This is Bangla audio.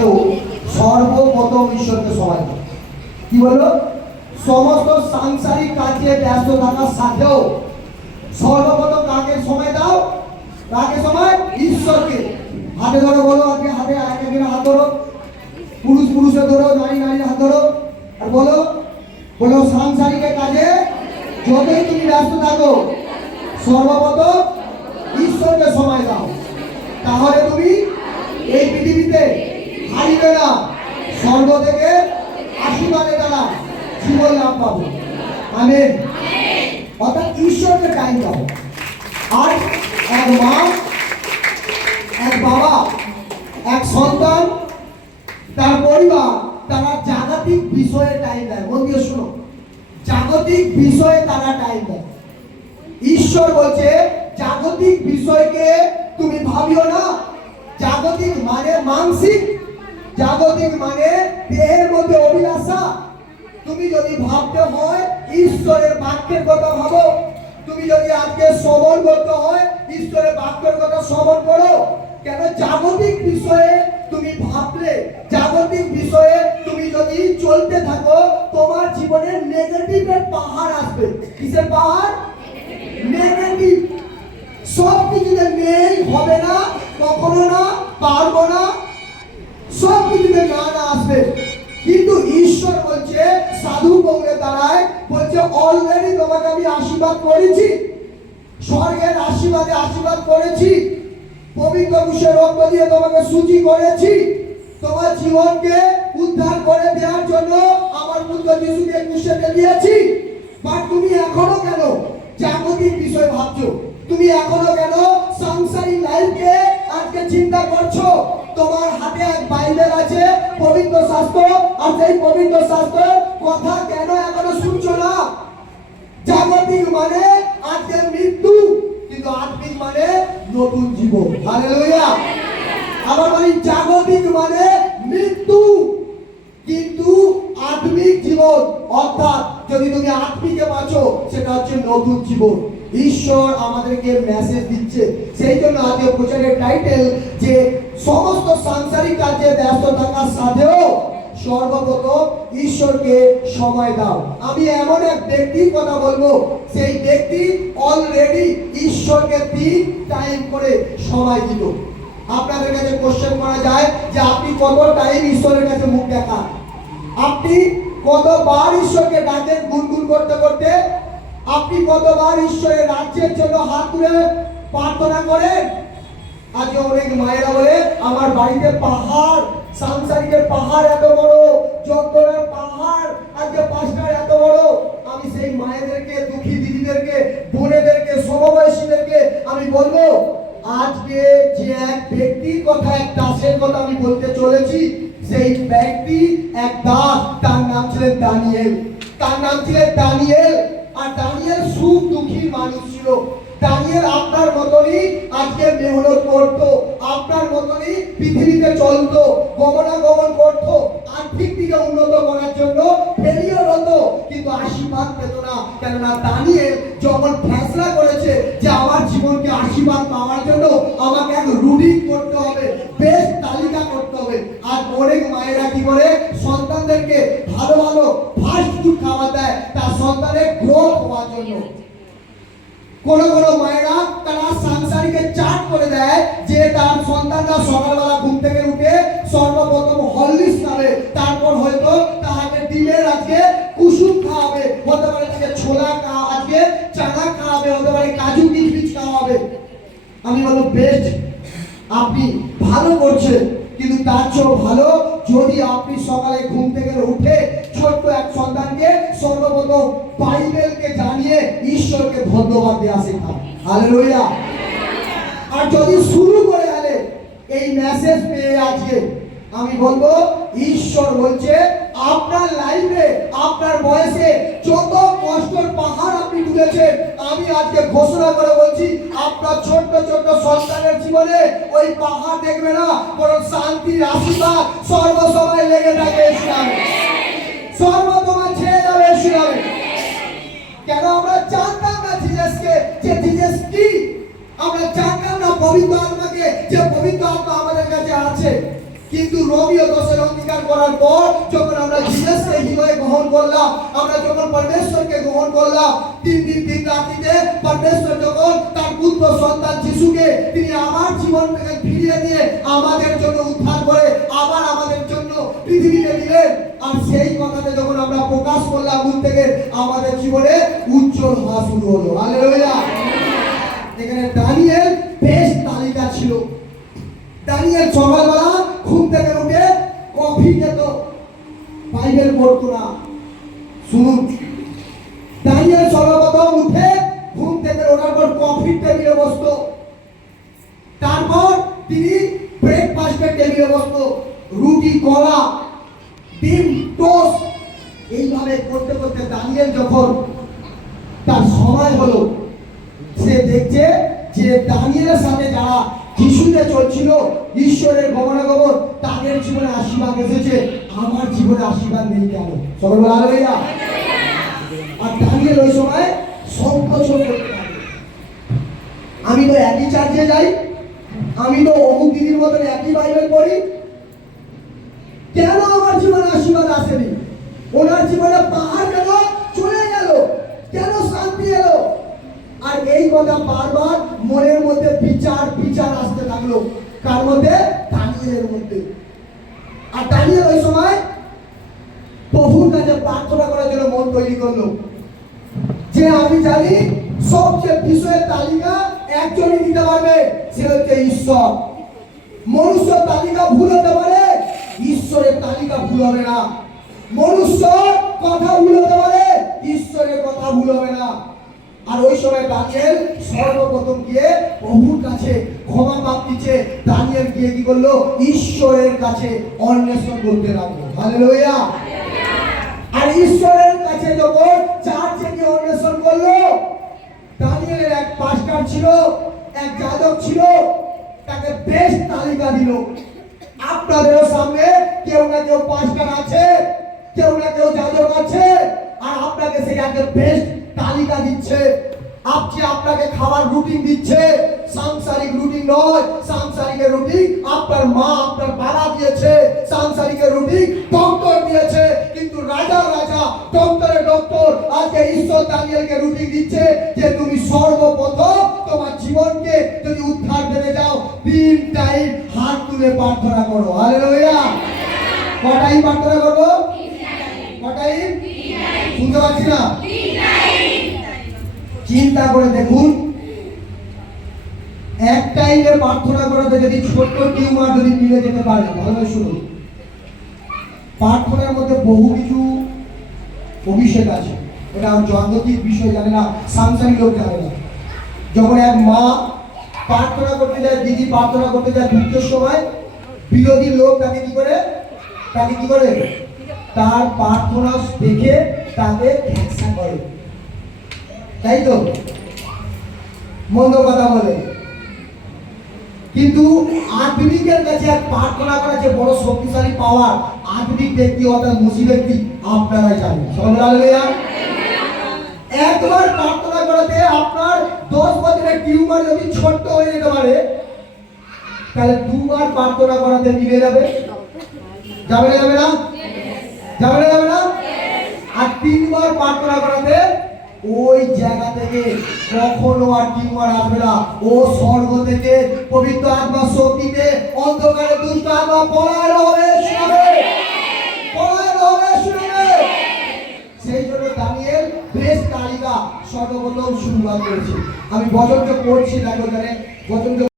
সাথেও সর্বপ্রথম ঈশ্বরকে সময় দাও। কি বললো? সমস্ত সাংসারিক কাজে ব্যস্ত থাকার সাথেও সর্বপ্রথম কাকে সময় দাও? কাকে সময়? ঈশ্বরকে। হাতে ধরো, বলো আজকে হাতে একদিন হাত ধরো, পুরুষ পুরুষে ধরো, নারী নারীর হাত ধরো, আর বলো বলো সাংসারিক কাজে যতই তুমি ব্যস্ত থাকো সর্বপ্রথম ঈশ্বরকে সময় দাও। তাহলে তুমি এই পৃথিবীতে হারিবে না, স্বর্গ থেকে আশীর্বাদের দ্বারা জীবন লাভ পাবো। আমেন। অর্থাৎ ঈশ্বরকে টাইম দাও। আর এক মা, এক বাবা, এক সন্তান, তার পরিবার, তারা জাগতিক বিষয়ে টাইম দেয়। মন দিয়ে শুনো, জাগতিক বিষয়ে তারা টাইম দেয়। ঈশ্বর বলছে জাগতিক বিষয়কে তুমি ভাবিও না। জাগতিক মানে মানসিক, জাগতিক মানে দেহের মধ্যে অভিলাষা। তুমি যদি ভাবতে হয় ঈশ্বরের বাক্যের কথা ভাবো। তুমি যদি আজকে শ্রবণ করতে হয় ঈশ্বরের বাক্যের কথা শ্রবণ করো। কেন? জাগতিক বিষয়ে তুমি ভাবলে, জাগতিক বিষয়ে তুমি যদি চলতে থাকো, তোমার জীবনে নেগেটিভের পাহাড় আসবে। কিসের পাহাড়? নেগেটিভ। সব কিছুতে নেই, হবে না, কখনো না, পারবো না, সব কিছুতে না না আসবে। কিন্তু ঈশ্বর বলছে সাধু পৌলের দ্বারায় বলছে অলরেডি তোমাকে আমি আশীর্বাদ করেছি, স্বর্গের আশীর্বাদে আশীর্বাদ করেছি, পবিত্র কুশের রক্ত দিয়ে তোমাকে শুচি করেছি, তোমার জীবনকে উদ্ধার করে দেওয়ার জন্য আমার পুত্র যিশুকে কুশেতে দিয়েছি। বাট তুমি এখনো কেন জাগতিক বিষয় ভাবছো? তুমি এখনো কেন সাংসারিক লাইফকে আজকে চিন্তা করছো? তোমার হাতে এক বাইবেল আছে, পবিত্র শাস্ত্র, আর সেই পবিত্র শাস্ত্রের কথা কেন এখনো শুনছো না? জাগতিক মানে আজকে মৃত্যু, কিন্তু আত্মিক মানে নতুন জীবন। হালেলুয়া। আবার বলি জাগতিক মানে মৃত্যু, কিন্তু আত্মিক জীবন। অর্থাৎ যদি তুমি আত্মিকে বাঁচো সেটা হচ্ছে নতুন জীবন। ঈশ্বর আমাদেরকে মেসেজ দিচ্ছে। সেই জন্য আজকে প্রচারের টাইটেল যে সমস্ত সাংসারিক কাজে ব্যস্ত থাকার সাথেও সর্বপ্রথম ঈশ্বরকে সময় দাও। আমি এমন এক ব্যক্তির কথা বলবো, সেই ব্যক্তি অলরেডি ঈশ্বরকে 3 টাইম করে সময় দিল। আপনাদের কাছে কোশ্চেন করা যায় যে আপনি কত টাইম ঈশ্বরের কাছে মুখ দেখান? আপনি কতবার ঈশ্বরকে ডাকেন গুনগুন করতে করতে? আপনি কতবার ঈশ্বরের রাজ্যের জন্য হাত তুলে প্রার্থনা করেন? আজকে অনেক মায়েরা বলে আমার বাড়িতে পাহাড়, সাংসারিকের পাহাড় এত বড়, যন্ত্রণার পাহাড় আজকে পাঁচটার এত বড়। আমি সেই মায়েদেরকে, দুঃখী দিদিদেরকে, বোনেদেরকে, সমবয়সীদেরকে আমি বলবো, আজকে যে এক ব্যক্তির কথা, এক দাসের কথা আমি বলতে চলেছি, সেই ব্যক্তি এক দাস, তার নাম ছিলেন দানিয়েল। তার নাম ছিলেন দানিয়েল। আর দানিয়েল সুখ দুঃখী মানুষ ছিল। দানিয়েল আপনার মতনই আজকে মেহনত করতো, আপনার মতনই পৃথিবীতে চলতো, গমনাগমন করতো, আর্থিক দিকে উন্নত করার জন্য ফেলিওর হতো, কিন্তু আশীর্বাদ পেত না। কেননা দানিয়েল যখন ফেসলা করেছে যে আমার জীবনকে আশীর্বাদ পাওয়ার জন্য আমাকে এক রুটিন করতে হবে, বেস্ট তালিকা করতে হবে। আর অনেক মায়েরা কি করে সন্তানদেরকে ভালো ভালো ফাস্ট ফুড খাবার দেয় তার সন্তানের গ্রোথ হওয়ার জন্য। কোন কোন মায়েরা তারা সাংসারিকে চাট করে দেয় যে তার সন্তানরা সকালবেলা ঘুম থেকে উঠে সর্বপ্রথম হরলিক্স খাবে, তারপর হয়তো তাকে ডিমের আজকে কুসুম খাওয়াবে, হতে পারে তাকে ছোলা আজকে চানা খাওয়াবে, হতে পারে কাজু কিশমিশ খাওয়াবে। আমি বলবো বেস্ট, আপনি ভালো করছেন, কিন্তু তার চেয়েও ভালো যদি আপনি সকালে ঘুম থেকে উঠে ছোট্ট এক সন্তানকে সর্বপ্রথম বাইবেলকে জানিয়ে ঈশ্বরকে ধন্যবাদ দেওয়া শেখান। হালেলুয়া। আর যদি শুরু করে গেলে এই মেসেজ পেয়ে আজকে আমি বলবো ঈশ্বর বলছে আপনার লাইফে, আপনার বয়সে যত কষ্টের পাহাড় আপনি তুলেছেন, আমি আজকে ঘোষণা করে বলছি আপনার ছোট্ট ছোট্ট সন্তানের জীবনে ওই পাহাড় দেখবে না, বরং শান্তির আশীর্বাদ সর্বসময় লেগে থাকে। সর্বসময় ছেড়ে যাবে শিরাবে। কেন? আমরা জানতাম না জিজাসকে, যে জিজাস কি। আমরা জানতাম না পবিত্র আত্মাকে, যে পবিত্র আত্মা আমাদের কাছে আছে। কিন্তু রোমীয় 10-এর অঙ্গীকার করার পর যখন আমরা জিসাসকে হৃদয়ে গ্রহণ করলাম, আমরা যখন পরমেশ্বরকে গ্রহণ করলাম, 3 দিন 3 রাত্রিতে পরমেশ্বর যখন তার পুত্র সন্তান যিশুকে তিনি আবার জীবন থেকে ফিরিয়ে দিয়ে আমাদের জন্য উদ্ধার করে আবার আমাদের জন্য পৃথিবীতে দিলেন। আর সেই কথাতে যখন আমরা প্রকাশ করলাম মুখ থেকে, আমাদের জীবনে উজ্জ্বল হওয়া শুরু হলো। হালেলুয়া। এখানে দানিয়েল বেশ তালিকা ছিল। দানিয়েল সকালবেলা ঘুম থেকে উঠে কফি খেত, বাইবেল পড়তো না। শুনুন, দানিয়েল সকালবেলা উঠে ঘুম থেকে ওঠার পর কফির টেবিলে বসতো, তারপর তিনি ব্রেকফাস্টের টেবিলে বসতো, রুটি, কলা, ডিম, টোস্ট, এইভাবে করতে করতে দানিয়েল যখন তার সময় হলো, সে দেখছে যে দানিয়েলের সাথে যারা যিশুতে চলছিল ঈশ্বরের গমনাগমন, তাদের জীবনে আশীর্বাদ এসেছে, আমার জীবনে আশীর্বাদ নেই কেন? সবাই বলে হালেলুয়া। আর দানিয়েল ওই সময় সংকোচ করতে থাকে, আমি তো একই চার্চে যাই, আমি তো অমুক দিদির মতন একই বাইবেল পড়ি, কেন আমার জীবনে আশীর্বাদ আসেনি? ওনার জীবনে পাহাড় কেন চলে গেল, কেন শান্তি এলো? আর এই কথা বারবার মনের মধ্যে বিচার আসতে থাকলো। কার মধ্যে? দানিয়েলের মধ্যে। আর দানিয়েল ওই সময় প্রভুর কাছে প্রার্থনা করার জন্য মন তৈরি করলো, যে আমি জানি সবচেয়ে বিষয়ের তালিকা একজনই দিতে পারবে, সে হচ্ছে ঈশ্বর। মনুষ্য তালিকা ভুল হতে পারে, ঈশ্বরের তালিকা ভুল হবে না। মনুষ্য কথা ভুল হতে পারে, ঈশ্বরের কথা ভুল হবে না। আর ওই সময় দানিয়েল সর্বপ্রথম গিয়ে প্রভুর কাছে ক্ষমা প্রার্থীছে। দানিয়েল গিয়ে কি করলো? ঈশ্বরের কাছে অন্বেষণ করতে লাগলো। হালেলুয়া। আর ঈশ্বরের কাছে যখন চার্চে গিয়ে অন্বেষণ করলো, দানিয়েলের এক পাস্টার ছিল, এক যাজক ছিল, তাকে বেশ তালিকা দিল। আপনাদের সামনে কেউ না কেউ পাস্টার আছে, কেউ না কেউ যাজক আছে, আর আপনাকে সেই আগে বেস্ট তালিকা দিচ্ছে। আপনাকে খাবার রুটিন দিচ্ছে, সাংসারিক রুটিন নয়। সাংসারিকের রুটিন আপনার মা, আপনার বাবা দিয়েছে। সাংসারিকের রুটিন ডক্টর দিয়েছে, কিন্তু রাজা ডক্টরের ডক্টর আজকে ঈশ্বর দানিয়েলকে রুটিন দিচ্ছে যে তুমি সর্বপ্রথম তোমার জীবনকে যদি উদ্ধার পেতে যাও, 3 টাইম হাত তুলে প্রার্থনা করো। হালেলুয়া। কটাই প্রার্থনা করবো? কটাই? শুনতে পাচ্ছি না। চিন্তা করে দেখুন, এক টাইমে প্রার্থনা করাতে যদি ছোট্ট টিউমার যদি মিলে যেতে পারে, ভালো শুনুন, প্রার্থনার মধ্যে বহু কিছু অভিষেক আছে। এটা জাগতিক বিষয় জানে না, সাংসারিক লোক জানে না। যখন এক মা প্রার্থনা করতে যায়, দিদি প্রার্থনা করতে যায় দুঃখের সময়, বিরোধী লোক তাকে কি করে? তার প্রার্থনা দেখে তাকে হিংসা করে, তাই তো? মন্দ কথা বলে। কিন্তু আধুনিকের কাছে এক প্রার্থনা করা যে বড় শক্তিশালী পাওয়ার, আধুনিক ব্যক্তি অর্থাৎ মুসলিম ব্যক্তি আপনারাই জানেন। হালেলুয়া। একবার প্রার্থনা করাতে আপনার 10 বছরের টিউমার যদি ছোট্ট হয়ে যেতে পারে, তাহলে 2 বার প্রার্থনা করাতে মিলে যাবে। যাবে না? যাবে না? আর 3 বার প্রার্থনা করাতে ওই জায়গা থেকে কখনো আর টিউমার আসবে না। ও স্বর্গ থেকে পবিত্র আত্মার শক্তিতে অন্ধকারে দুষ্ট আত্মা পলায়ন হবে, শুনবে। সেই জন্য দানিয়েল বেশ তালিকা সর্বপ্রথম শুরুবাত করেছে। আমি বচনকে পড়ছি, দেখো জানে বচনকে